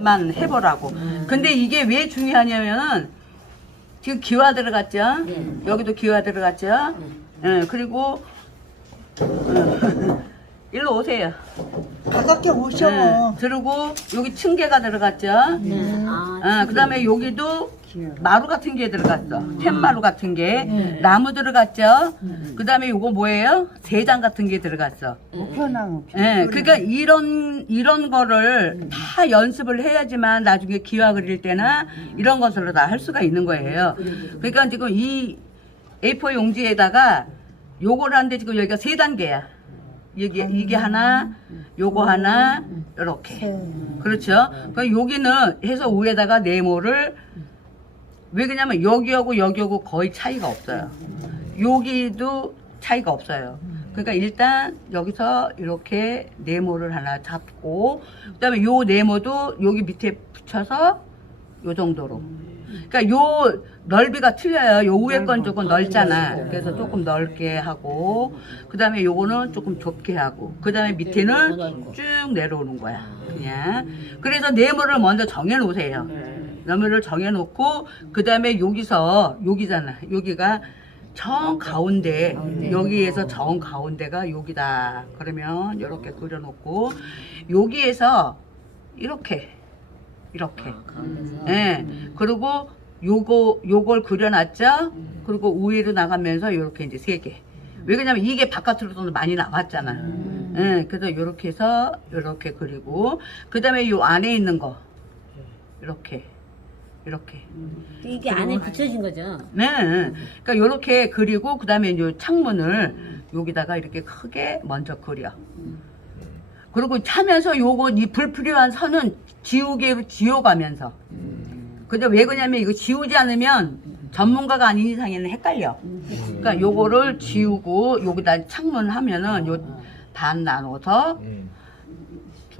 만 해보라고. 근데 이게 왜 중요하냐면은 지금 기와 들어갔죠? 여기도 기와 들어갔죠? 예, 그리고 어, 일로 오세요. 가깝게 오셔. 예, 그리고 여기 층계가 들어갔죠? 네. 아, 아, 그 다음에 여기도 마루 같은 게 들어갔어. 팻마루 같은 게. 나무 들어갔죠? 그 다음에 요거 뭐예요? 세장 같은 게 들어갔어. 우편항. 예, 그러니까 이런 이런 거를 다 연습을 해야지만 나중에 기와 그릴 때나 이런 것으로 다 할 수가 있는 거예요. 그러니까 지금 이 A4 용지에다가 요걸 하는데 지금 여기가 세 단계야. 여기 이게 하나, 요거 하나, 이렇게. 그렇죠. 그 여기는 해서 위에다가 네모를 왜 그러냐면 여기하고 여기하고 거의 차이가 없어요. 여기도 차이가 없어요. 그러니까 일단 여기서 이렇게 네모를 하나 잡고 그다음에 요 네모도 여기 밑에 붙여서 요 정도로. 그러니까 요 넓이가 틀려요. 요 위에 건 조금 넓잖아. 그래서 조금 넓게 하고 그다음에 요거는 조금 좁게 하고 그다음에 밑에는 쭉 내려오는 거야. 그냥. 그래서 네모를 먼저 정해 놓으세요. 너무를 정해놓고 그 다음에 여기서 여기잖아. 여기가 정 가운데 여기에서 정 가운데가 여기다. 그러면 이렇게 그려놓고 여기에서 이렇게 이렇게. 예. 그리고 요거 요걸 그려놨죠? 그리고 위로 나가면서 이렇게 이제 세개. 왜 그러냐면 이게 바깥으로도 많이 나왔잖아. 예 그래서 이렇게 해서 이렇게 그리고 그 다음에 요 안에 있는 거. 이렇게 이렇게. 이게 안에 붙여진 거죠. 네. 그러니까 이렇게 그리고 그다음에 이제 창문을 여기다가 이렇게 크게 먼저 그려. 그리고 차면서 요거 이 불필요한 선은 지우개로 지워가면서. 근데 왜 그러냐면 이거 지우지 않으면 전문가가 아닌 이상에는 헷갈려. 그러니까 요거를 지우고 여기다 창문 하면은 요 반 나눠서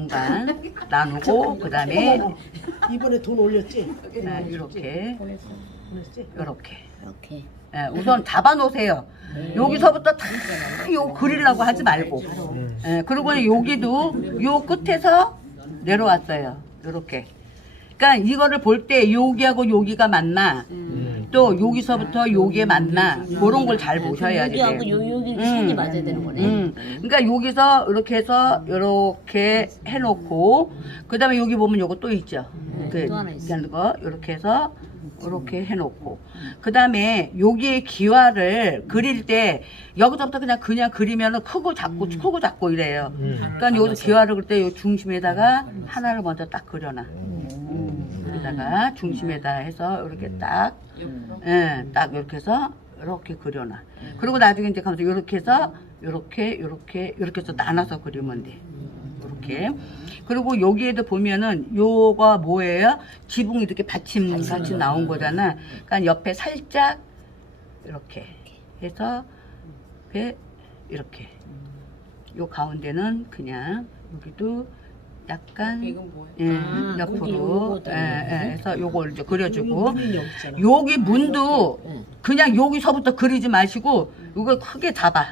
중간 나누고 그 다음에 이번에 돈 올렸지? 네, 이렇게 올렸지? 이렇게. 이렇게. 예, 우선 잡아놓으세요. 여기서부터 다 요 그리려고 하지 말고. 예, 그리고 여기도 요 끝에서 내려왔어요. 요렇게. 그러니까 이거를 볼 때 여기하고 여기가 맞나, 또 여기서부터 요게 맞나, 그런 걸 잘 보셔야 돼요. 여기하고 요 여기 음. 선이 맞아야 되는 거네. 음. 그러니까 여기서 이렇게 해서 이렇게 해놓고 그 다음에 여기 보면 요거 또 있죠. 그또 하나 있어. 거 이렇게 해서 이렇게 해놓고 그 다음에 여기에 기와를 그릴 때 여기서부터 그냥 그냥 그리면은 크고 작고 음. 크고 작고 이래요. 그러니까 여기서 기와를 그릴 때요 중심에다가 하나를 먼저 딱 그려놔. 여기다가 중심에다 해서 이렇게 딱, 예, 딱 이렇게 해서 이렇게 그려놔. 그리고 나중에 이제 가면서 이렇게 해서 이렇게 이렇게 이렇게 해서 나눠서 그리면 돼. 이렇게. 그리고 여기에도 보면은 요가 뭐예요? 지붕이 이렇게 받침 같이 나온 거잖아. 그러니까 옆에 살짝 이렇게 해서 이렇게 이렇게. 요 가운데는 그냥 여기도 약간 예, 아, 옆으로? 예, 예, 해서 요걸 이제 그려주고 여기 문도 응. 그냥 여기서부터 그리지 마시고 이걸 크게 잡아.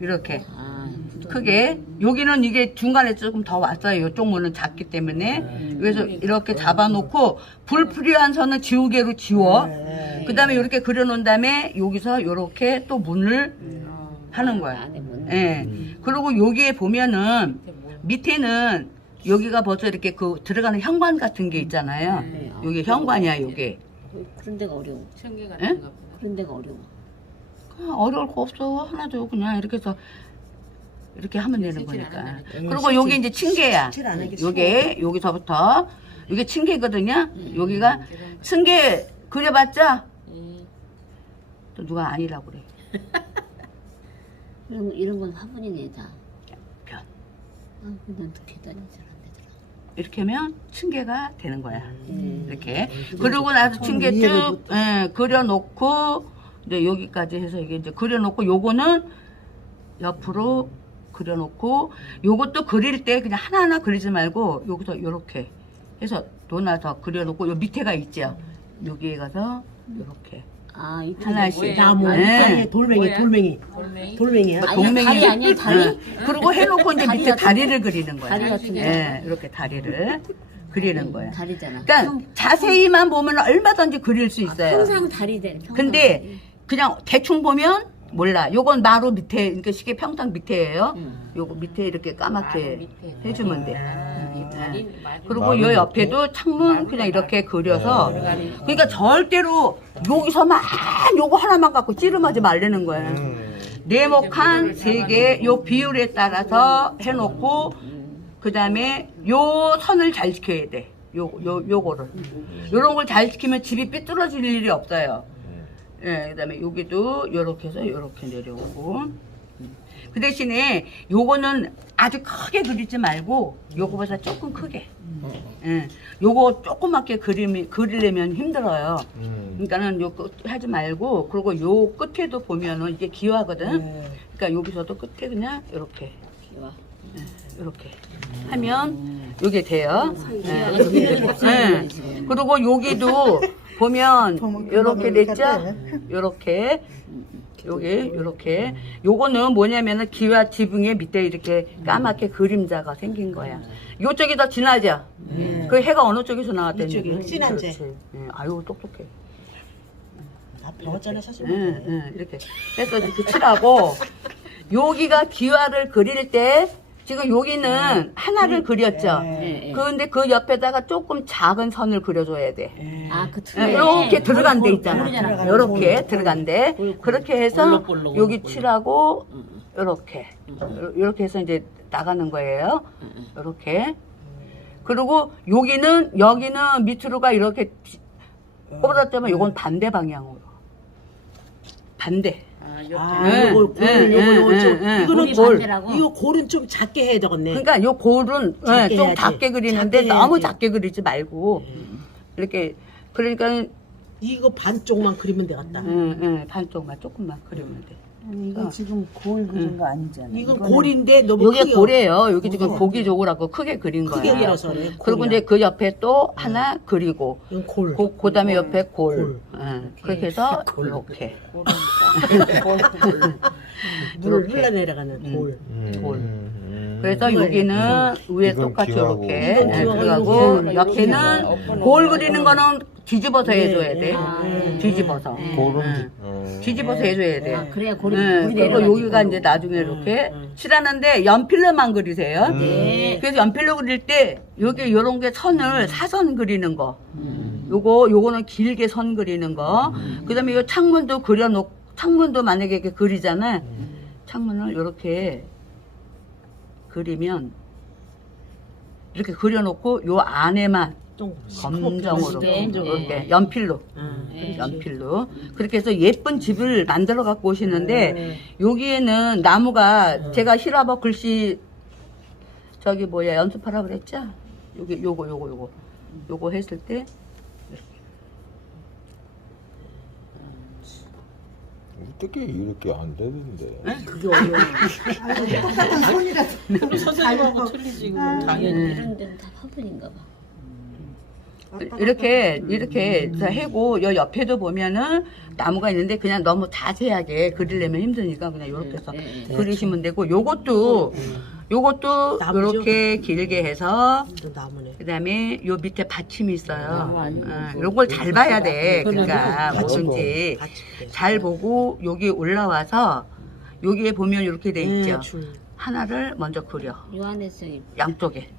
이렇게. 아, 크게. 여기는 이게 중간에 조금 더 왔어요. 이쪽 문은 작기 때문에. 그래서 이렇게 잡아놓고 불필요한 선은 지우개로 지워. 네. 그 다음에 이렇게 그려놓은 다음에 여기서 이렇게 또 문을 하는 거야. 문. 예. 그리고 여기에 보면은 밑에는 여기가 벌써 이렇게 그 들어가는 현관 같은 게 있잖아요. 네. 여기 현관이야, 여기. 그런 데가 어려워. 예? 같은 거. 그런 데가 어려워. 아, 어려울 거 없어. 하나도 그냥 이렇게 해서 이렇게 하면 되는 안 거니까. 그리고 여기 이제 층계야. 색칠 안 하기 요게 여기서부터 이게 층계거든요. 여기가 층계 그려봤자 예. 또 누가 아니라고 그래. 이런, 거- 이런 건 화분이네 다. 변. 아, 잘안 되더라. 이렇게 하면 층계가 되는 거야. 음. 이렇게. 그리고 나서 층계 쭉 예, 그려놓고 이제 여기까지 해서 이게 이제 그려놓고 요거는 옆으로 그려놓고 요것도 그릴 때 그냥 하나하나 그리지 말고 여기서 요렇게 해서 도나서 그려놓고 요 밑에가 있죠. 여기에 가서 요렇게 아, 이 하나씩. 나무 네. 사이에 돌멩이 뭐야? 돌멩이 돌멩이. 돌멩이야. 아니, 동맹이- 다리 아니야, 다리? 응. 그리고 해놓고 이제 밑에 다리 같은 다리를 그리는 거야. 다리 같은 거. 예, 이렇게 다리를 그리는 거야. 다리잖아. 그러니까 자세히만 보면 얼마든지 그릴 수 있어요. 항상 다리대. 평상 근데. 그냥 대충 보면 몰라. 요건 마루 밑에, 그러니까 시계 평상 밑에예요. 음. 요거 밑에 이렇게 까맣게 밑에. 해주면 돼. 아, 이 네. 그리고 요? 옆에도 창문 그냥 이렇게 그려서 밑에. 그러니까 절대로 여기서만 요거 하나만 갖고 찌르마지 말라는 거예요. 음. 네모칸 세 개 요 비율에 따라서 해놓고 그 다음에 요 선을 잘 지켜야 돼. 요, 요, 요거를. 요런 걸 잘 지키면 집이 삐뚤어질 일이 없어요. 예, 그 다음에 여기도 요렇게 해서 요렇게 내려오고. 음. 그 대신에 요거는 아주 크게 그리지 말고 요거보다 조금 크게. 예, 요거 조그맣게 그림이, 그리려면 힘들어요. 음. 그러니까는 요 끝 하지 말고 그리고 요 끝에도 보면은 이게 기와거든. 네. 그러니까 여기서도 끝에 그냥 이렇게 기와. 이렇게 하면 요게 돼요. 예. 여기는 없어요, 예. 그리고 여기도 보면 요렇게 됐죠? 요렇게 요게 요렇게 요거는 뭐냐면은 기와 지붕에 밑에 이렇게 까맣게 그림자가 생긴 거야. 요쪽이 더 진하죠? 그 해가 어느 쪽에서 나왔다는 이쪽이 얘기? 진한데. 그렇지. 예, 아유 똑똑해. 다 배웠잖아 사실. 응, 응, 이렇게 해서 이렇게 칠하고 여기가 기와를 그릴 때 지금 여기는 하나를 그렸죠. 예, 예. 그런데 그 옆에다가 조금 작은 선을 그려줘야 돼. 예. 아, 그 틀에. 이렇게 들어간 데 있잖아. 이렇게 들어간 데. 그렇게 해서 볼록, 여기 볼록. 칠하고 음, 이렇게 이렇게 해서 이제 나가는 거예요. 이렇게. 그리고 여기는 여기는 밑으로가 이렇게 꼽아졌다면 요건 반대 방향으로. 반대. 아, 예, 요거 골, 예, 요거 요거 예, 좀 예, 예. 이거는 골이 골. 반대라고? 이거 골은 좀 작게 해야 되겠네. 그러니까 요 골은 예, 작게 좀 해야지. 작게 그리는데 작게 너무 해야지. 작게 그리지 말고 이렇게 그러니까 이거 반쪽만 그리면 되겠다. 응, 응, 반쪽만 조금만 그리면 돼. 이거 지금 골 그린 거 아니잖아. 이건 이거는 골인데 너무 요게 크게 고래요. 여기 지금 어. 고기 좋으라고 크게 그린 크게 거야. 그려서 그래. 그리고. 이제 그 옆에 또 하나 그리고 이건 골. 그, 그 다음에 옆에 골. 골. 응, 그렇게 해서 이렇게. 물이 렇게. 흘러내려가는 음. 골. 골. 음. 그래서 이거예요. 여기는 위에 이건 똑같이 기와고. 이렇게 기와고, 들어가고 이건 옆에는 골 그리는 거는 뒤집어서 네, 해줘야 돼. 아, 네. 뒤집어서. 골은 응. 어. 뒤집어서 해줘야 돼. 아, 그래야 골이, 네, 그리고 내려가지고. 여기가 이제 나중에 이렇게 음, 음. 칠하는데 연필로만 그리세요. 음. 네. 그래서 연필로 그릴 때 여기 요런 게 선을 사선 그리는 거. 음. 요거 요거는 길게 선 그리는 거. 그다음에 요 창문도 그려 놓 창문도 만약에 이렇게 그리잖아. 창문을 이렇게 그리면 이렇게 그려 놓고 요 안에만 좀 검정으로 네, 이렇게 네. 연필로 아, 네. 연필로 그렇게 해서 예쁜 집을 만들어 갖고 오시는데 네. 여기에는 나무가 제가 히라버 글씨 저기 뭐야 연습하라 그랬죠? 여기 요거 요거 요거 요거 했을 때 어떻게 이렇게 안 되는데? 그게 어려워. 선생님하고 틀리지 그건 당연히 이런 데는 다 화분인가 봐. 이렇게 이렇게 해서 해고 요 옆에도 보면은 나무가 있는데 그냥 너무 자세하게 그리려면 힘드니까 그냥 이렇게 해서 네, 네. 그리시면 되고 요것도 요것도 나무죠? 이렇게 길게 해서 또 나무네. 그다음에 요 밑에 받침이 있어요. 나무 아니고 어, 이런 걸잘 봐야 돼. 그러니까 받침. 뭐든지 같이 그래. 잘 보고 여기 올라와서 여기에 보면 이렇게 돼 있죠. 네, 줄. 하나를 먼저 그려. 요 안에서 이- 양쪽에.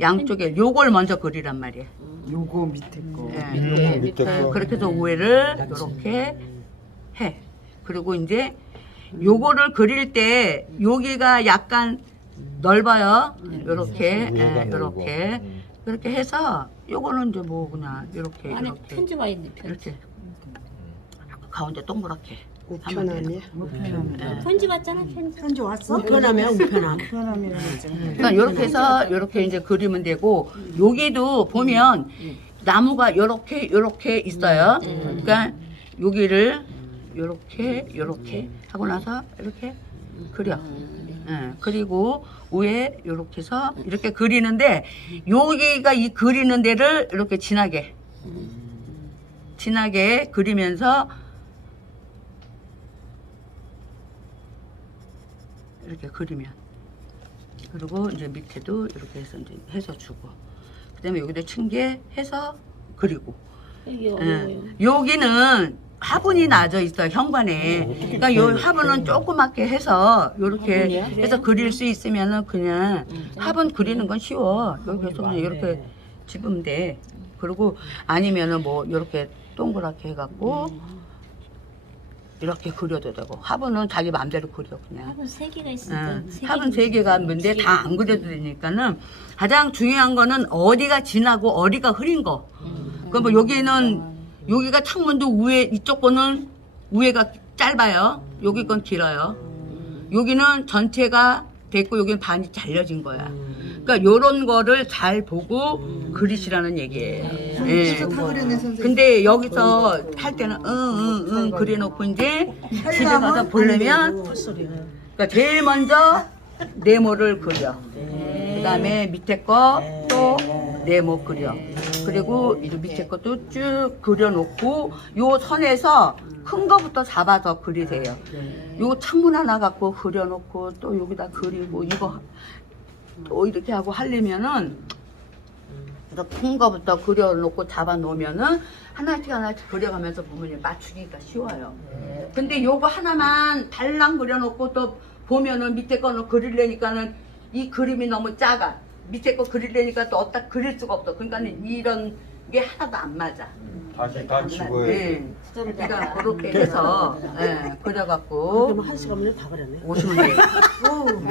양쪽에 요걸 먼저 그리란 말이에요. 요거 밑에 거. 예. 음, 밑에 네, 거. 그렇게 해서 우회를 이렇게 해. 그리고 이제 요거를 그릴 때 여기가 약간 넓어요. 예. 요렇게. 음. 이렇게 해서 요거는 이제 뭐 그냥 이렇게 안에 이렇게 편지 와 있네, 편지. 이렇게 가운데 동그랗게 우편함이야. 예. 편지 왔잖아, 편지. 편지 왔어? 우편함이야 우편함. 편함이라 그러지. 그러니까 이렇게 해서 이렇게 이제 그리면 되고 여기도 보면 나무가 이렇게 이렇게 있어요. 그러니까 여기를 이렇게 이렇게 하고 나서 이렇게 그려. 예, 그리고 위에 이렇게 해서 이렇게 그리는데 여기가 이 그리는 데를 이렇게 진하게 진하게 그리면서 이렇게 그리면. 그리고 이제 밑에도 이렇게 해서 이제 해서 주고. 그 다음에 여기도 층계 해서 그리고. 이게 예. 여기는 화분이 나져 있어요 현관에. 그러니까 요 화분은 조그맣게 해서 요렇게 해서 그릴 수 있으면은 그냥 화분 그리는 건 쉬워. 여기 해서 그냥 이렇게 집으면 돼. 그리고 아니면은 뭐 요렇게 동그랗게 해갖고 이렇게 그려도 되고 화분은 자기 마음대로 그려 그냥. 화분 세 개가 있으니까 응. 세 화분 개세 개가 있는데 다 안 그려도 되니까는 가장 중요한 거는 어디가 진하고 어디가 흐린 거. 그럼 뭐 여기는 여기가 창문도 위에 이쪽 거는 위에가 짧아요. 여기 건 길어요. 여기는 전체가 됐고 여기는 반이 잘려진 거야. 그러니까 요런 거를 잘 보고 그리시라는 얘기예요. 예. 근데 여기서 할 때는 응응응 그려놓고 이제 집에 가서 보려면 그러니까 제일 먼저 네모를 그려. 그다음에 밑에 거 또 네모 그려. 그리고 이 밑에 것도 쭉 그려놓고 요 선에서 큰 거부터 잡아서 그리세요. 요 창문 하나 갖고 그려놓고 또 여기다 그리고 이거 또 이렇게 하고 하려면은 그래서 큰 거부터 그려놓고 잡아놓으면은 하나씩 하나씩 그려가면서 보면 맞추기가 쉬워요. 근데 요거 하나만 달랑 그려놓고 또 보면은 밑에 거는 그리려니까는 이 그림이 너무 작아. 밑에 거 그리려니까 또 어디다 그릴 수가 없어. 그러니까 이런 게 하나도 안 맞아. 다시 다 집어야 돼. 예. 그러니까 그렇게 해서 예, 그려갖고 그러면 한 시간 만에 다 그렸네. 오시면 돼요.